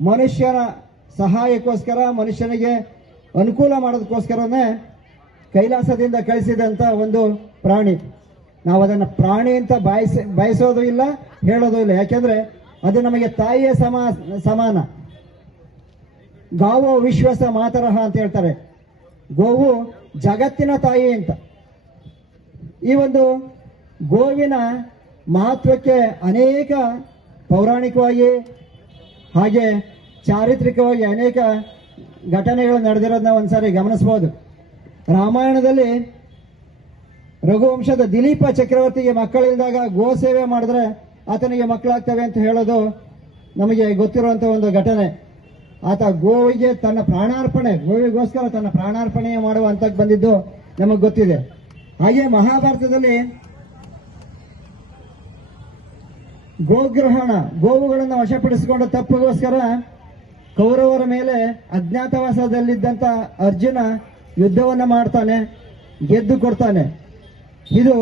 ಮನುಷ್ಯನ ಸಹಾಯಕ್ಕೋಸ್ಕರ, ಮನುಷ್ಯನಿಗೆ ಅನುಕೂಲ ಮಾಡೋದಕ್ಕೋಸ್ಕರನೇ ಕೈಲಾಸದಿಂದ ಕಳಿಸಿದಂತ ಒಂದು ಪ್ರಾಣಿ. ನಾವು ಅದನ್ನು ಪ್ರಾಣಿ ಅಂತ ಬಯಸೋದು ಇಲ್ಲ, ಹೇಳೋದು ಇಲ್ಲ. ಯಾಕೆಂದ್ರೆ ಅದು ನಮಗೆ ತಾಯಿಯ ಸಮಾನ. ಗಾವೋ ವಿಶ್ವಸ ಮಾತರಹ ಅಂತ ಹೇಳ್ತಾರೆ. ಗೋವು ಜಗತ್ತಿನ ತಾಯಿ ಅಂತ. ಈ ಒಂದು ಗೋವಿನ ಮಹತ್ವಕ್ಕೆ ಅನೇಕ ಪೌರಾಣಿಕವಾಗಿ ಹಾಗೆ ಚಾರಿತ್ರಿಕವಾಗಿ ಅನೇಕ ಘಟನೆಗಳು ನಡೆದಿರೋದನ್ನ ಒಂದ್ಸಾರಿ ಗಮನಿಸಬಹುದು. ರಾಮಾಯಣದಲ್ಲಿ ರಘುವಂಶದ ದಿಲೀಪ ಚಕ್ರವರ್ತಿಗೆ ಮಕ್ಕಳಿಲ್ದಾಗ ಗೋ ಸೇವೆ ಮಾಡಿದ್ರೆ ಆತನಿಗೆ ಮಕ್ಕಳಾಗ್ತವೆ ಅಂತ ಹೇಳೋದು ನಮಗೆ ಗೊತ್ತಿರುವಂತ ಒಂದು ಘಟನೆ. ಆತ ಗೋವಿಗೆ ತನ್ನ ಪ್ರಾಣಾರ್ಪಣೆ, ಗೋವಿಗೋಸ್ಕರ ತನ್ನ ಪ್ರಾಣಾರ್ಪಣೆ ಮಾಡುವ ಹಂತಕ್ಕೆ ಬಂದಿದ್ದು ನಮಗೆ ಗೊತ್ತಿದೆ. ಹಾಗೆ ಮಹಾಭಾರತದಲ್ಲಿ ಗೋಗ್ರಹಣ, ಗೋವುಗಳನ್ನು ವಶಪಡಿಸಿಕೊಂಡ ತಪ್ಪಿಗೋಸ್ಕರ ಕೌರವರ ಮೇಲೆ ಅಜ್ಞಾತವಾಸದಲ್ಲಿದ್ದಂತ ಅರ್ಜುನ ಯುದ್ಧವನ್ನ ಮಾಡ್ತಾನೆ, ಗೆದ್ದು ಕೊಡ್ತಾನೆ. ಇದು